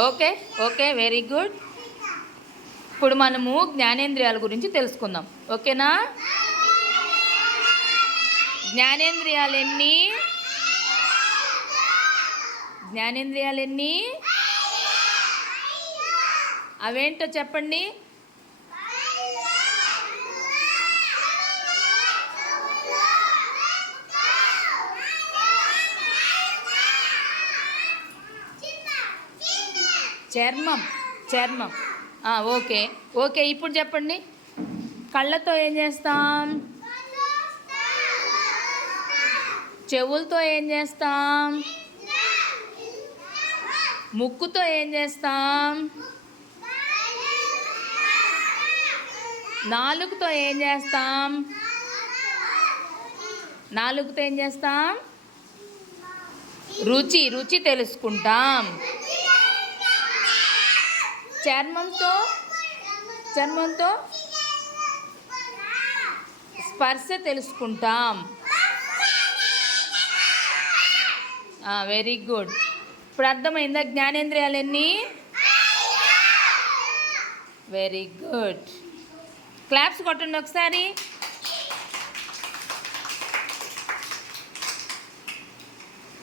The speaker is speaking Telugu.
Okay okay, very good. ఇప్పుడు మనము జ్ఞానేంద్రియాల గురించి తెలుసుకుందాం, ఓకేనా? జ్ఞానేంద్రియాలు ఎన్ని? జ్ఞానేంద్రియాలు ఎన్ని? అవేంటో చెప్పండి. చర్మం, చర్మం. ఓకే ఓకే, ఇప్పుడు చెప్పండి. కళ్ళతో ఏం చేస్తాం? చెవులతో ఏం చేస్తాం? ముక్కుతో ఏం చేస్తాం? నాలుగుతో ఏం చేస్తాం? నాలుగుతో ఏం చేస్తాం? రుచి, రుచి తెలుసుకుంటాం. చర్మంతో, చర్మంతో స్పర్శ తెలుసుకుంటాం. Very good. ఇప్పుడు అర్థమైందా జ్ఞానేంద్రియాలు ఎన్ని? Very good. క్లాప్స్ కొట్టండి ఒకసారి.